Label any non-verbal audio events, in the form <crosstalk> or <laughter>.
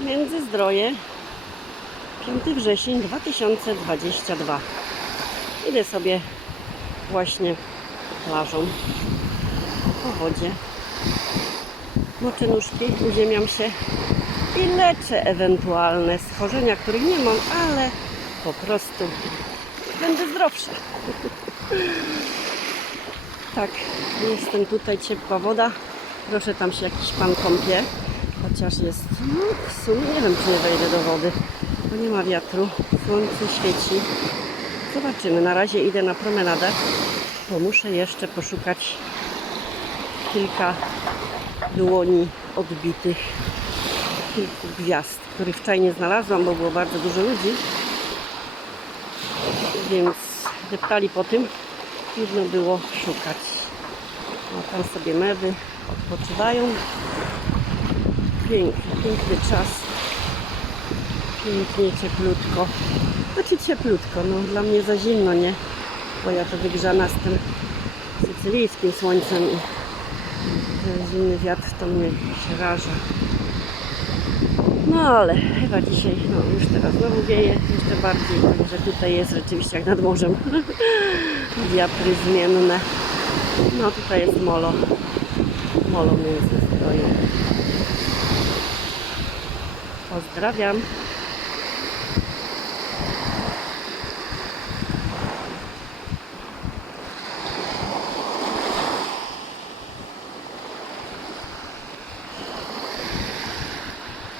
Międzyzdroje 5 wrzesień 2022 Idę sobie właśnie plażą po wodzie moczę nóżki, uziemiam się i leczę ewentualne schorzenia, których nie mam, ale po prostu będę zdrowsza. Tak, jestem tutaj, ciepła woda. Proszę, tam się jakiś pan kąpie. Chociaż jest, no w sumie nie wiem, czy nie wejdę do wody, bo nie ma wiatru, słońce świeci. Zobaczymy. Na razie idę na promenadę, bo muszę jeszcze poszukać kilka dłoni odbitych, kilku gwiazd, których wczoraj nie znalazłam, bo było bardzo dużo ludzi. Więc deptali po tym, trudno było szukać. No, tam sobie mewy odpoczywają. Piękny, piękny czas. Pięknie, cieplutko. Znaczy cieplutko, no dla mnie za zimno, nie? Bo ja to wygrzana z tym sycylijskim słońcem i ten zimny wiatr to mnie przeraża. No ale chyba dzisiaj, no już teraz znowu wieje jeszcze bardziej, także tutaj jest rzeczywiście jak nad morzem. <laughs> Wiatry zmienne. No tutaj jest molo. Molo między zdrojem. Pozdrawiam.